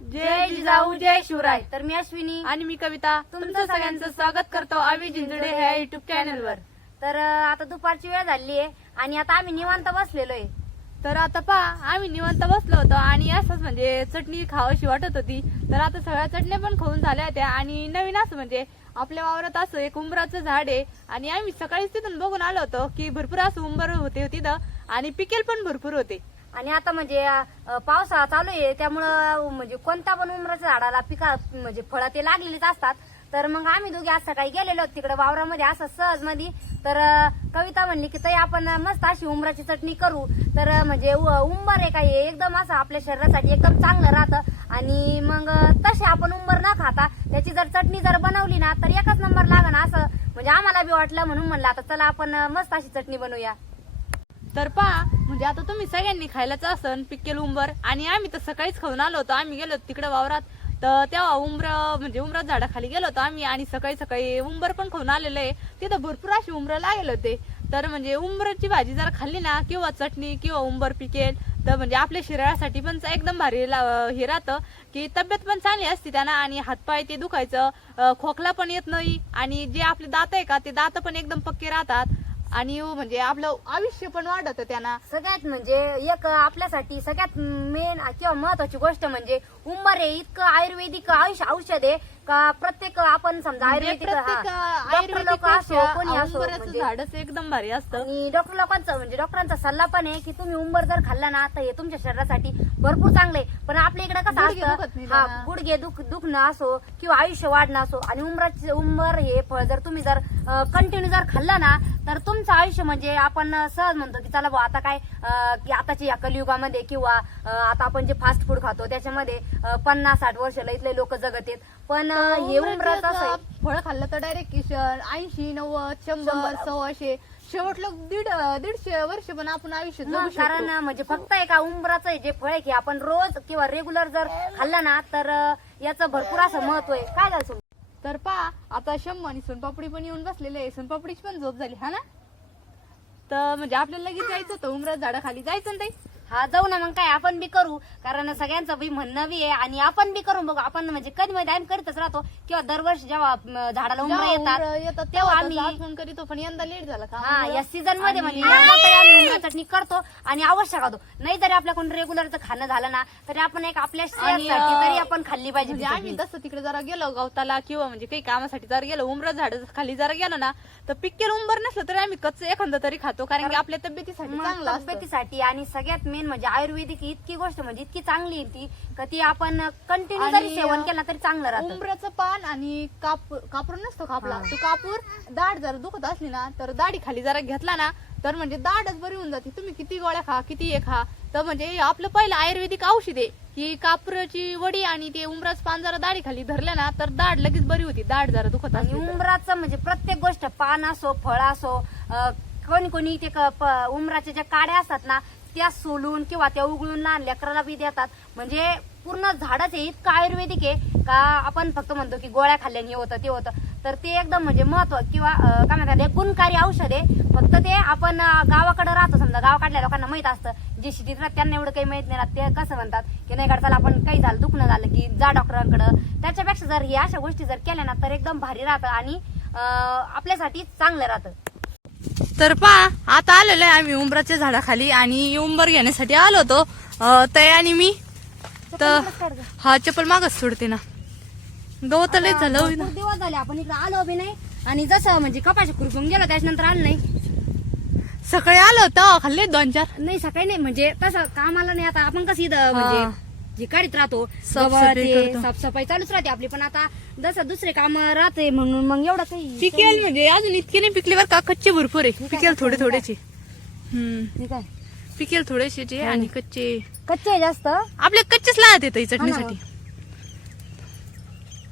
जय जिजाऊ जय शिवराय. तर मी अश्विनी आणि मी कविता. तुमचं सगळ्यांचं स्वागत करतो आवी जिंजडे ह्या युट्यूब चॅनलवर तर अं, आता दुपारची वेळ झाली आहे आणि आता आम्ही निवांत बसलेलो आहे तर आता पहा आम्ही निवांत बसलो होतो आणि असंच म्हणजे चटणी खावाशी वाटत होती. तर आता सगळ्या चटण्या पण खाऊन झाल्या होत्या आणि नवीन असं म्हणजे आपल्या वावरात असं एक उंबराचं झाड आहे. आणि आम्ही सकाळीच तिथून बघून आलो होतो की भरपूर असं उंबर होते तिथं आणि पिकेल पण भरपूर होते. आणि आता म्हणजे पावसाळा चालू आहे त्यामुळं म्हणजे कोणत्या पण उमराच्या झाडाला पिका म्हणजे फळं ते लागलेलीच असतात. तर मग आम्ही दोघे आज सकाळी गेलेलो तिकडे वावरामध्ये असं सहजमध्ये तर कविता म्हणली की ताई आपण मस्त अशी उमराची चटणी करू. तर म्हणजे उ- उंबर आहे काही एकदम असं आपल्या शरीरासाठी एकदम चांगलं राहतं. आणि मग तसे आपण उंबर न खाता त्याची जर चटणी जर बनवली ना तर एकच नंबर लागण असं. म्हणजे आम्हाला बी वाटलं म्हणून म्हणलं आता चला आपण मस्त अशी चटणी बनवूया. तर पहा म्हणजे आता तुम्ही सगळ्यांनी खायलाच असन पिकेल उंबर. आणि आम्ही तर सकाळीच खाऊन आलो होतो. आम्ही गेलो तिकडे वावरात. तर तेव्हा उंबर म्हणजे उमरात झाडाखाली गेलो होतो आम्ही. आणि सकाळी सकाळी उंबर पण खाऊन आलेलं आहे. तिथं भरपूर अशी उंबर लागेल होते. तर म्हणजे उंबरची भाजी जर खाल्ली ना किंवा चटणी किंवा उंबर पिकेल तर म्हणजे आपल्या शरीरासाठी पण एकदम भारी ला- हे राहतं. की तब्येत पण चांगली असते त्यांना आणि हातपाय ते दुखायचं खोकला पण येत नाही. आणि जे आपले दात आहे का ते दात पण एकदम पक्के राहतात. आणि म्हणजे आपलं आयुष्य पण वाढत त्यांना. सगळ्यात म्हणजे एक आपल्यासाठी सगळ्यात मेन किंवा महत्वाची गोष्ट म्हणजे उंबर आहे इतकं आयुर्वेदिक आयुष औषध आहे का प्रत्येक आपण समजा म्हणजे आयुर्वेदिक लोक असो कोणी असो म्हणजे झाडच एकदम भारी असतं. आणि डॉक्टर लोकांचं म्हणजे डॉक्टरांचा सल्ला पण आहे की तुम्ही उंबर जर खाल्ला ना तर हे तुमच्या शरीरासाठी भरपूर चांगलं. पण आपल्या इकडे कसं असतं हा. गुडघे दुख दुखणं असो किंवा आयुष्य वाढणं असो आणि उंबराचे उंबर हे फळ जर तुम्ही जर कंटिन्यू जर खाल्लं ना तर तुमचं आयुष्य म्हणजे आपण सहज म्हणतो की चला भाऊ आता काय की आताच्या या कलियुगामध्ये किंवा आता आपण जे फास्ट फूड खातो त्याच्यामध्ये पन्नास साठ वर्षाला इथले लोक जगत आहेत पण अं, हे असं आहे फळ खाल्लं तर डायरेक्ट ऐंशी नव्वद शंभर. सव्वाशे शेवटलं दीड दीडशे वर्ष पण आपण आयुष्य. कारण म्हणजे फक्त एका उंबराचं जे फळ आहे की आपण रोज किंवा रेग्युलर जर खाल्लं ना तर याचं भरपूर असं महत्त्व आहे काय झालं? तर पहा आता शंभर आणि सोनपापडी पण येऊन बसलेले आहे. सोनपापडीची पण झोप झाली हा ना? तर म्हणजे आपल्याला लगेच जायचं होतं उमरात झाडाखाली जायचं ना ताई? हा जाऊ ना मग काय आपण बी करू. कारण सगळ्यांचं बी म्हणणं बी आहे आणि आपण बी करून बघू. आपण म्हणजे कधी मध्ये आम्ही करीतच राहतो. किंवा दरवर्षी जेव्हा झाडाला उमरा येतात तेव्हा आम्ही करीतो पण यंदा लेट झाला का? हा या सीझनमध्ये म्हणजे आणि- यंदा तरी आम्ही उमरा चटणी करतो आणि अवश्य खातो. नाही जरी आपल्याकडून रेग्युलरचं खाणं झालं ना तरी आपण एक आपल्या तरी आपण खाल्ली पाहिजे म्हणजे आम्ही. तसं तिकडे जरा गेलो गवताला किंवा म्हणजे काही कामासाठी जर गेलो उमरा झाड खाली जरा गेलो ना तर पिक्केल उंबर नसलं तरी आम्ही कच्च एखादं तरी खातो कारण की आपल्या तब्येतीसाठी तब्येतीसाठी आणि सगळ्यात मेन म्हणजे आयुर्वेदिक इतकी गोष्ट म्हणजे इतकी चांगली आहे ती का ती आपण कंटिन्यू आणि, जरी सेवन केलं तरी चांगलं राहतं. उंबराचं पान आणि कापूर कापूर नसतो का आपला? तो कापूर दाढ जर दुखत असली ना तर दाढी खाली जरा घेतला ना तर म्हणजे दाढच बरी होऊन जाते. तुम्ही किती गोळ्या खा किती हे खा तर म्हणजे हे आपलं पहिलं आयुर्वेदिक औषध आहे. की कापराची वडी आणि ते उमराचं पान जरा दाढी खाली धरलं ना तर दाढ लगेच बरी होती. दाढ जरा दुखत आणि असली तर. उमराचं म्हणजे प्रत्येक गोष्ट पान असो फळ असो अं, कोणी कोणी ते क- प- उमराच्या ज्या काड्या असतात ना त्या सोलून किंवा त्या उगळून लहान लेकराला बी देतात. म्हणजे पूर्ण झाडच हे इतकं आयुर्वेदिक आहे का आपण फक्त म्हणतो की गोळ्या खाल्ल्याने हे होतं ते होतं. तर ते एकदम म्हणजे महत्त्व किंवा काय म्हणतात गुणकारी औषध आहे. फक्त ते आपण गावाकडे राहतो समजा गावाकडल्या लोकांना माहीत असतं. जे सिटीत राहतात त्यांना एवढं काही माहीत नाही राहत. ते कसं म्हणतात की नाही का चला आपण काही झालं दुखणं झालं की जा डॉक्टरांकडं. त्याच्यापेक्षा जर ह्या अशा गोष्टी जर केल्या ना तर एकदम भारी राहतं आणि आपल्यासाठी चांगलं राहतं. तर पहा आता आलेलो आहे आम्ही उंबराच्या झाडाखाली आणि उंबर घेण्यासाठी आलो होतो. ताई आणि मी. तर हा चप्पल मागच सोडते ना. गवत लय झालं दिवस झाले आपण इकडे आलो बी नाही. आणि जसं म्हणजे कपाशी खुरपून गेलो त्याच्यानंतर आलो नाही. सकाळी आलो होतं खाल्ले दोन चार. नाही सकाळी नाही म्हणजे तसं कामाला नाही आता आपण कसं इथं म्हणजे जे काढीत राहतो. साफसफाई हे, करतो. साफसफाई चालूच राहते आपली. पण आता जसं दुसरे काम राहते म्हणून मग एवढं काही पिकेल म्हणजे अजून इतके नाही पिकले बरं का? कच्चे भरपूर आहे. पिकेल थोडे थोडेचे हम्म. हे काय पिकेल थोडेसे आणि कच्चे. कच्चे आहे जास्त. आपले कच्चेच लागत येत चटणीसाठी.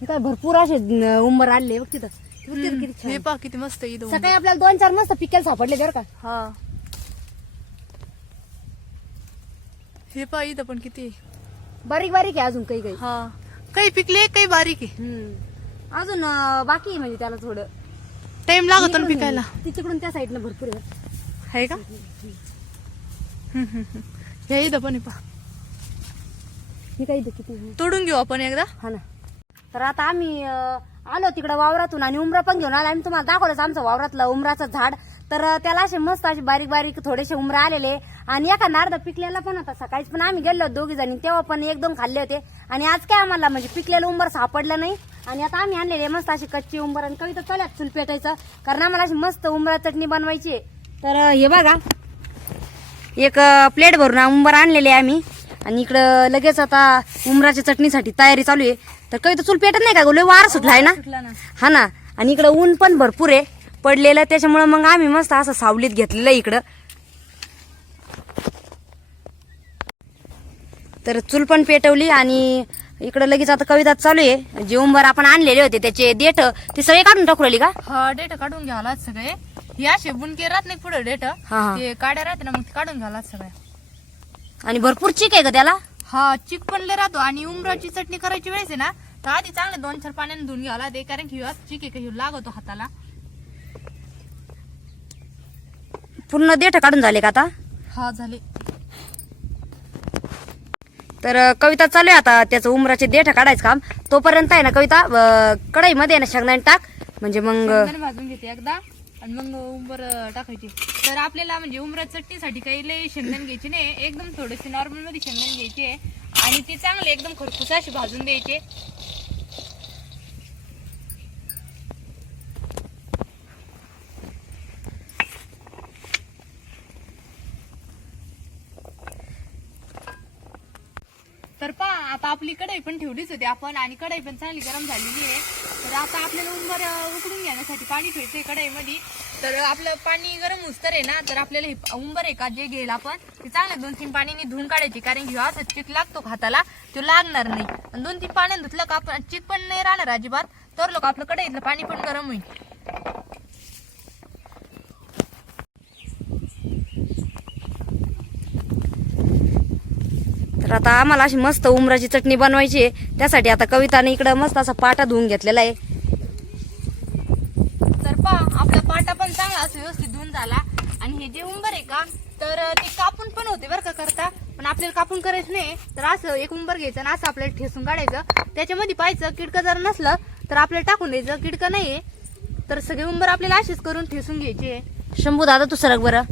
हे काय भरपूर असे न- उंबर आले बघ तिथं. बघ तिथं किती छान. हे पहा किती मस्त आहे इथं सकाळी आपल्याला दोन चार मस्त पिकेल सापडले बरं का? हा. हे पहा इथं पण किती आहे. बारीक बारीक आहे अजून काही काही. हा. काही पिकले काही बारीक आहे. हम्म. अजून अं, बाकी आहे म्हणजे त्याला थोडं. टाइम लागतो ना पिकायला. ती तिकडून त्या साईडनं भरपूर आहे. आहे का? हम्म, हम्म, हम्म. हे इथं पण आहे पहा. ही काही इथं किती तोडून घेऊ आपण एकदा. हा ना. तर आता आम्ही अं, आलो तिकडं वावरातून आणि उमरा पण घेऊन आलो. आम्ही तुम्हाला दाखवलंच आमचं वावरातलं उमराचं झाड. तर त्याला असे मस्त असे बारीक बारीक थोडेसे उमरा आलेले. आणि एका नारदा पिकलेला पण होता. सकाळीच पण आम्ही गेलो दोघी जणी तेव्हा पण एक दोन खाल्ले होते. आणि आज काय आम्हाला म्हणजे पिकलेलं उंबर सापडलं नाही. आणि आता आम्ही आणलेले मस्त अशी कच्ची उंबर आणि कविता चल्यात चुल पेटायचं. कारण आम्हाला अशी मस्त उंबरा चटणी बनवायची. तर हे बघा. एक प्लेट भरून उंबर आणलेले आम्ही. आणि इकडं लगेच आता उमराच्या चटणीसाठी तयारी चालू आहे. तर काही तर चूल पेटत नाही का गोले वार सुटला आहे ना. हा ना. आणि इकडं ऊन पण भरपूर आहे. पडलेलं त्याच्यामुळं मग आम्ही मस्त असं सावलीत घेतलेलं इकडं. तर चूल पण पेटवली आणि इकडं लगेच आता कविता चालू आहे. जे उंबर आपण आणलेले होते त्याचे देठ ते सगळे काढून टाकू राहिली का? हा डेट काढून घ्यावला सगळे. हे असे बुनके राहत नाही पुढे डेट. हा. ते काड्या राहते ना मग ते काढून घ्यावला सगळ्या आणि भरपूर चिक आहे का त्याला? हा चिक पण लय राहतो. आणि उमराची चटणी करायची वेळेस आहे ना तर आधी चांगले दोन चार पाण्याने धुवून घ्यावला ते कारण की ह्यो चिक आहे का ह्यो लागतो हाताला. पूर्ण देठ काढून झाले का आता? हा झाले. तर कविता चालू आहे आता. त्याचं उमराचे देठ काढायचं काम. तोपर्यंत आहे ना कविता कढईमध्ये आहे ना शेंगदाणे टाक. म्हणजे मग भाजून घेते एकदा. आणि मग उंबर टाकायची. तर आपल्याला म्हणजे उमरा चटणीसाठी काही लय शेंगदाणे घ्यायचे नाही. एकदम थोडेसे नॉर्मलमध्ये शेंगदाणे घ्यायचे. आणि ते चांगले एकदम खरपूस असे भाजून द्यायचे तर पहा आता आपली कढई पण ठेवलीच होती आपण आणि कढई पण चांगली गरम झालेली आहे. तर आता आपल्याला उंबर उकडून घेण्यासाठी पाणी ठेवायचंय कढईमध्ये. तर आपलं पाणी गरम उस्तर आहे ना तर आपल्याला हे उंबर आहे का जे घेईल आपण ते चांगलं दोन तीन पाण्याने धुवून काढायची कारण की असं चिक लागतो हाताला तो लागणार नाही. आणि दोन तीन पाण्याने धुतलं का आपण चिक पण नाही राहणार अजिबात. तर लोक आपलं कढईतलं पाणी पण गरम होईल. तर आता आम्हाला अशी मस्त उमराची चटणी बनवायची आहे. त्यासाठी आता कविताने इकडं मस्त असा पाटा धुवून घेतलेला आहे. तर पहा आपला पाटा पण चांगला असं व्यवस्थित धुवून झाला. आणि हे जे उंबर आहे का तर ते कापून पण होते बरं का करता. पण आपल्याला कापून करायचं नाही. तर असं एक उंबर घ्यायचं आणि असं आपल्याला ठेसून काढायचं. त्याच्यामध्ये पाहायचं किडकं जर नसलं तर आपल्याला टाकून द्यायचं. किडकं नाही तर सगळे उंबर आपल्याला असेच करून ठेसून घ्यायचे. शंभू दादा तू सरक बरं.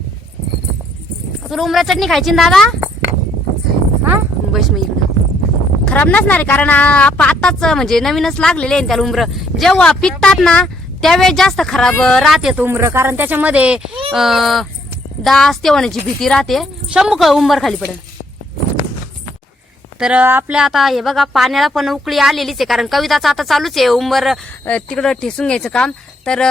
तुला उमरा चटणी खायची ना दादा? हा मग इकडं. खराब नसणार आहे कारण आप- आताच म्हणजे नवीनच लागलेले आहे त्याला उमर जेव्हा पिकतात ना त्यावेळेस जास्त खराब राहते तो उमर कारण त्याच्यामध्ये दास तेवण्याची भीती राहते. शंभू का उंबर खाली पडेल. तर आपल्या आता हे बघा पाण्याला पण उकळी आलेलीच आहे. कारण कविताचं आता चालूच आहे. उंबर तिकडं ठेसून घ्यायचं काम. तर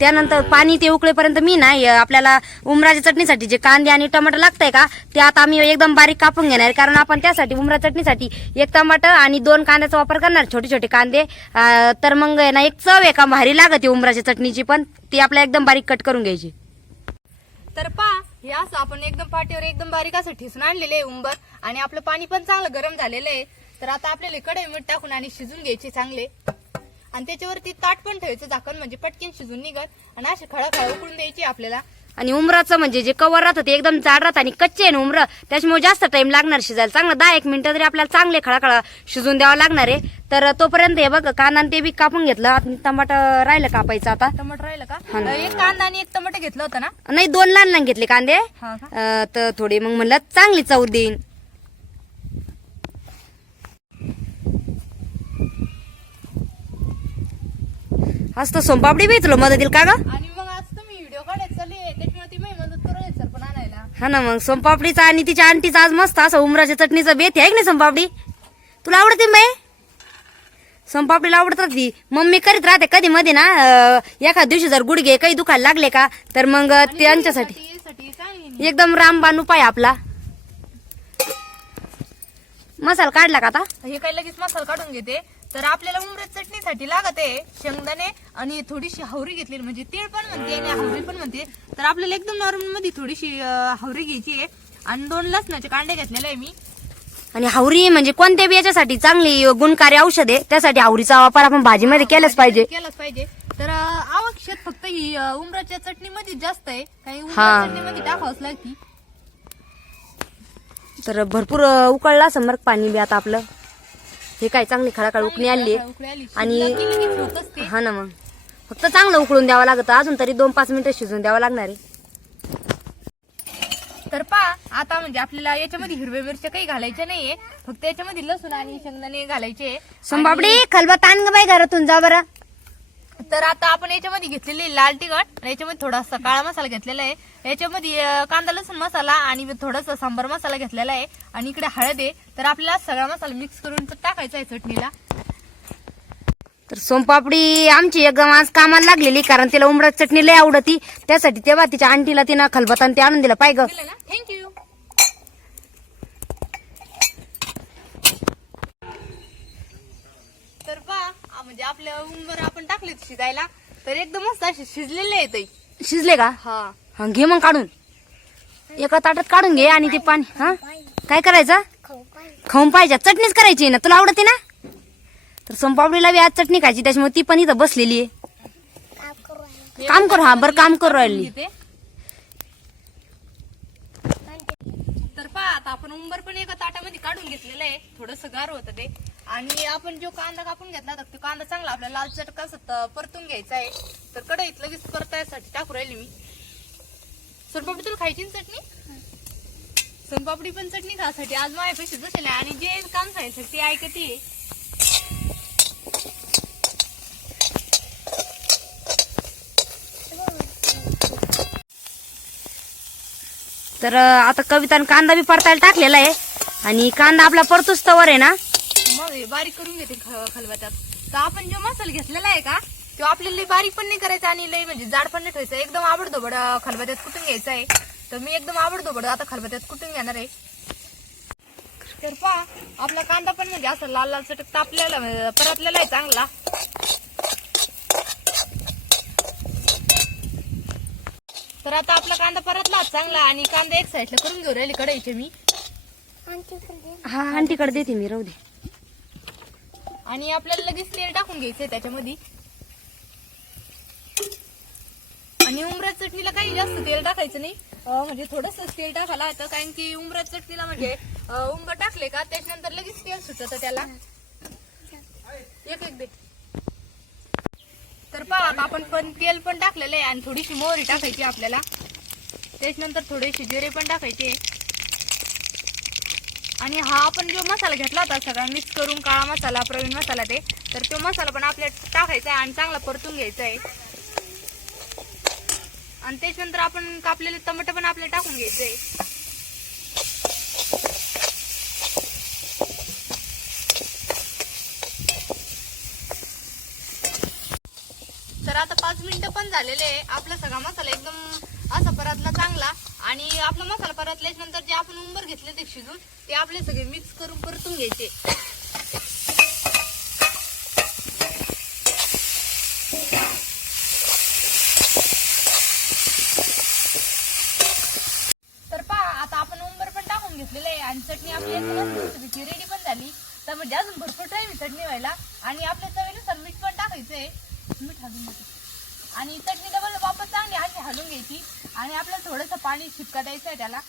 त्यानंतर पाणी ते उकळेपर्यंत मी ना आपल्याला उमराच्या चटणीसाठी जे कांदे आणि टमाटर लागतंय का ते आता आम्ही एकदम बारीक कापून घेणार कारण आपण त्यासाठी उमरा चटणीसाठी एक टमाटर आणि दोन कांद्याचा वापर करणार छोटे छोटे कांदे. तर मग आहे ना एक चव आहे का भारी लागते उमराच्या चटणीची पण. ती आपल्याला एकदम बारीक कट करून घ्यायची. तर पहा हे असं आपण एकदम पाठीवर एकदम बारीक असं ठिसून आणलेलं आहे उंबर. आणि आपलं पाणी पण चांगलं गरम झालेलं आहे. तर आता आपल्याला कढई मीठ टाकून आणि शिजून घ्यायचे चांगले. आणि त्याच्यावरती ताट पण ठेवायचं झाकण म्हणजे पटकन शिजून निघत. आणि असे खळा खळा उकळून द्यायची आपल्याला. आणि उमराचं म्हणजे जे कवर राहतं ते एकदम जाड राहतं आणि कच्चे आहे ना उमरं. त्याच्यामुळे जास्त टाइम लागणार शिजायला. चांगलं दहा एक मिनिटं तरी आपल्याला चांगले खळाखळा शिजून द्यावं लागणार आहे तर तोपर्यंत हे बघ कांदा आणि ते बी कापून घेतलं. आता टमाटर राहिलं कापायचं आता. टमाटर राहिलं का? हा ना. एक कांदा आणि एक टमाटर घेतलं होतं ना? नाही दोन लहान लहान घेतले कांदे. हा का? अं, तर थोडे मग म्हणलं चांगली चव देईन. आज तर सोमपापडी बी तुला मदत येईल का ग? आणि मग आज तुम्ही व्हिडिओ काढायला चालले त्याच्यामुळे ती मी मदत करू सर पण आणायला. हा ना मग सोमपापडीचा आणि तिच्या आंटीचा आज मस्त असं उमराच्या चटणीचा बेत आहे की नाही सोमपापडी? तुला आवडते मै सोमपापडीला आवडतात ती मम्मी करीत राहते कधी मध्ये ना अं, एखाद दिवशी जर गुडघे काही दुखायला लागले का तर मग त्यांच्यासाठी साठी- साठी चांगली एकदम रामबाण उपाय आपला. मसाला काढला का आता? हे काही लगेच मसाला काढून घेते. तर आपल्याला उमरत चटणीसाठी लागत आहे. शेंगदाणे आणि थोडीशी हावरी घेतलेली म्हणजे तीळ पण म्हणते आणि हावरी पण म्हणते. तर आपल्याला एकदम नॉर्मलमध्ये थोडीशी हावरी घ्यायची आहे. आणि दोन लसणाचे कांडे घेतलेले आहे मी. आणि हावरी म्हणजे कोणत्या बी याच्यासाठी चांगली गुणकारी औषध आहे? त्यासाठी हावरीचा वापर आपण भाजीमध्ये केलाच पाहिजे. केलंच पाहिजे. तर आवश्यक फक्त ही उमराच्या चटणीमध्ये जास्त आहे. काही. उमरा चटणीमध्ये टाकावंच लागती. तर भरपूर उकळलं असं मग पाणी बी आता आपलं. हे काय चांगली खळाखळ उकणी आली उकळी आली. आणि-. हा ना मग. फक्त चांगलं उकळून द्यावं लागतं. अजून तरी दोन पाच मिनिटं शिजून द्यावं लागणार आहे. तर पा आता म्हणजे आपल्याला याच्यामध्ये हिरव्या मिरच्या काही घालायच्या नाहीये. फक्त याच्यामध्ये लसूण आणि शेंगदाणे घालायचे. संबाबडी खलबत आण ग बाई घरातून. जा बरं. तर आता आपण याच्यामध्ये घेतलेली लाल तिखट आणि याच्यामध्ये थोडासा काळा मसाला घेतलेला आहे. याच्यामध्ये कांदा लसूण मसाला आणि थोडासा सांबार मसाला घेतलेला आहे. आणि इकडे हळद आहे. तर आपल्याला सगळा मसाला मिक्स करून टाकायचा आहे चटणीला. तर सोमपापडी आमची एकदम आज कामाला लागलेली कारण तिला उमरात चटणी लय आवडती. त्यासाठी तेव्हा तिच्या आंटीला तिनं खलबतान ते आणून दिलं. पाय ग दिलं ना थँक्यू तर पा म्हणजे आपल्या उंबर आपण शिजायला तर एकदम मस्त असे शिजलेले आहेत ते. शिजले का? हा. हा घे मग काढून. एका ताटात काढून घे आणि ते पाणी हा? काय करायचं? खाऊन पाहिजे. चटणीच करायची ना. तुला आवडते ना? तर सोमपापडीला बी आज चटणी खायची. त्याच्यामुळे ती पण इथं बसलेली आहे. काम करू हा बरं काम करू राहिली. तर पहा आता आपण उंबर पण एका ताटामध्ये काढून घेतलेलं आहे. थोडस गार होतं ते. आणि आपण जो कांदा कापून घेतला होता तो कांदा चांगला आपल्याला लाल चटका परतून घ्यायचा आहे. तर कढईत लगेच परतायसाठी टाकू राहिली मी. सोनपापडी तुला खायची ना चटणी? सोनपापडी पण चटणी खासाठी आज माझ्या पैसे बसले आणि जे काम सांगितलं ते ऐकते. तर आता कवितान कांदा बी परतायला टाकलेला आहे. आणि कांदा आपला परतोच तवर आहे ना? बारीक करून घेते खलबत्यात. तर आपण जो मसाला घेतलेला आहे का तो आपल्याला लई बारीक पण नाही करायचा आणि लई म्हणजे जाड पण नाही ठेवायचा. एकदम आवडधोबड अं, खलबत्यात कुटून घ्यायचा आहे. तर मी एकदम आवडधोबड आता खलबत्यात कुटून घेणार आहे. तर पहा आपला कांदा पण म्हणजे असं लाल लाल चटक तापलेला परतलेला आहे चांगला. तर आता आपला कांदा परतला चांगला आणि कांदा एक साईडला करून घेऊ राहिले कढईचे मी. हा आंटीकडे देते मी राहू दे. आणि आपल्याला लगेच तेल टाकून घ्यायचंय त्याच्यामध्ये. आणि उमरात चटणीला काही जास्त तेल टाकायचं नाही. म्हणजे थोडस तेल टाकायला येतं कारण की उमरात चटणीला म्हणजे अं, उंबर टाकले का त्याच्यानंतर लगेच तेल सुटत त्याला. एक एक दे तर पहा आपण पण तेल पण टाकलेलं आहे आणि थोडीशी मोहरी टाकायची आपल्याला. त्याच्यानंतर थोडेसे जिरे पण टाकायचे आणि हा आपण जो मसाला घेतला होता सगळा मिक्स करून काळा मसाला प्रवीण मसाला ते तर तो मसाला पण आपल्या टाकायचा आहे आणि चांगला परतून घ्यायचा आहे. आणि त्याच्यानंतर आपण कापलेले टमाटे पण आपल्याला टाकून घ्यायचं आहे. तर आता पाच मिनिटं पण झालेले आहे. आपला सगळा मसाला एकदम असा परतला चांगला. आणि आपला मसाला परतल्याच्या नंतर जे आपण उंबर घेतले ते शिजून ते आपले सगळे मिक्स करून परतून घ्यायचे. तर पहा आता आपण उंबर पण टाकून घेतलेलं आहे. आणि चटणी आपली रेडी पण झाली. तर म्हणजे अजून भरपूर टाईम चटणी व्हायला आणि आपल्या चवीनुसार मीठ पण टाकायचंय. मीठ हलून आणि चटणी डबल वापस चांगली अशी हलून घ्यायची आणि आपल्याला थोडंसं पाणी शिपका द्यायचं आहे त्याला.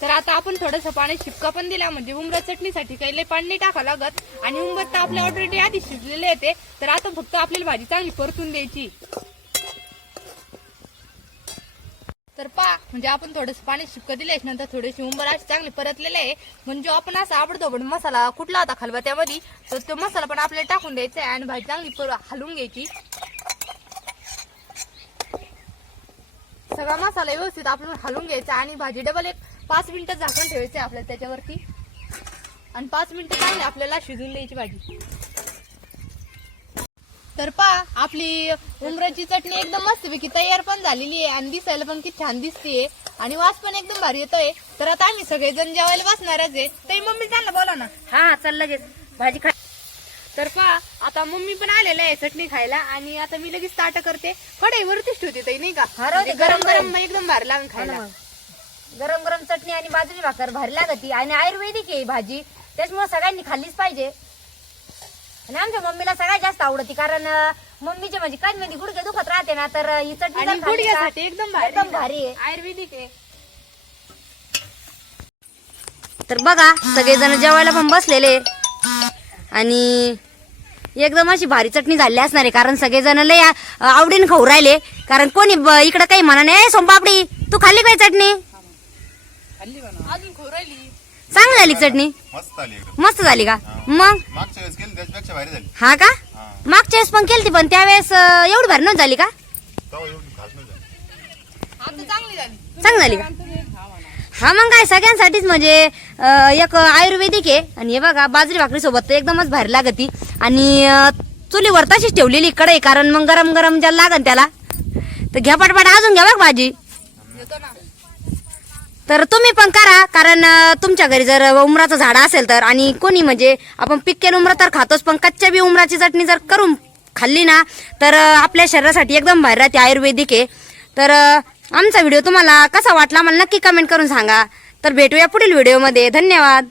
तर आता आपण थोडंसं पाणी शिपका पण दिला. म्हणजे उमरा चटणीसाठी काही लय पाणी नाही टाकावं लागत. आणि उंबर तर आपल्या ऑलरेडी आधी शिजलेले येते. तर आता फक्त आपल्याला भाजी चांगली परतून द्यायची. म्हणजे आपण थोडंसं पाणी शिपकं दिले नंतर थोडेसे उंबर असे चांगले परतलेले आहे. म्हणजे आपण असा आवडतो पण मसाला कुठला होता खालवा त्यामध्ये तर तो मसाला पण आपल्याला टाकून द्यायचा आहे आणि भाजी चांगली पर- हलवून घ्यायची. सगळा मसाला व्यवस्थित आपण हलवून घ्यायचा आणि भाजी डबल एक पाच मिनिटं झाकण ठेवायचं आहे आपल्याला त्याच्यावरती. आणि पाच मिनिटं चांगली आपल्याला शिजून द्यायची भाजी. तर पा आपली उमराची चटणी एकदम मस्तपैकी तयार पण झालेली आहे आणि दिसायला पण किती छान दिसते आणि वास पण एकदम भारी येतोय. तर आता आम्ही सगळेजण जेवायला बसणारच आहे तरी मम्मी त्यांना बोला ना. हा हा चल लगेच. भाजी खा. तर पा आता मम्मी पण आलेलं आहे चटणी खायला आणि आता मी लगेच ताट करते. कढईवरतीच ठेवते ताई नाही का? हा, राहू दे, म्हणजे गरम गरम गरम. एकदम भारी लागून खायला. गरम गरम चटणी आणि बाजरी भाकर भारी लागती. आणि आयुर्वेदिक आहे ही भाजी. त्याच्यामुळे सगळ्यांनी खाल्लीच पाहिजे. आणि आमच्या मम्मीला सगळ्यात जास्त आवडती कारण अं, मम्मीच्या म्हणजे काय म्हणजे गुडघे दुखत राहते ना तर ही चटणी आणि जर खाल्ली का, गुडघ्यासाठी एकदम भारी एकदम भारी आहे. आयुर्वेदिक आहे. तर बघा सगळेजण जेवायला पण बसलेले. आणि एकदम अशी भारी चटणी झाली असणार आहे कारण सगळेजण लय आ- आवडीने खाऊ राहिले. कारण कोणी ब- इकडं काही म्हणा नाही सोमपापडी तू खाल्ली काय चटणी? अजून खोरायली चांगली झाली का चटणी. मस्त आली एकदम. मस्त झाली का? मग? मागच्या वेळेस केली त्याच्यापेक्षा भारी झाली. हा का? हा. मागच्या वेळेस पण केली पण त्यावेळेस अं, एवढी भारी नव्हती झाली का? तेव्हा एवढी खास नाही झाली. आता चांगली झाली. चांगली झाली का? हा मग काय सगळ्यांसाठीच म्हणजे अं, एक आयुर्वेदिक आहे. आणि हे बघा बाजरी भाकरी सोबत तर एकदमच भारी लागती. आणि अं, चुलीवर तशीच ठेवलेली कढई कारण मग गरम गरम ज्याला लागन त्याला. तर घ्या पटपट अजून घ्या बघ भाजी. येतो ना. तर तुम्ही पण करा कारण अं, तुमच्या घरी जर उमराचं झाड असेल तर आणि कोणी म्हणजे आपण पिकेल उमरा तर खातोच पण कच्च्या बी उमराची चटणी जर करून खाल्ली ना तर अं, आपल्या शरीरासाठी एकदम भारी राहते आयुर्वेदिक आहे. तर अं, आमचा व्हिडिओ तुम्हाला कसा वाटला मला नक्की कमेंट करून सांगा. तर भेटूया पुढील व्हिडिओमध्ये. धन्यवाद.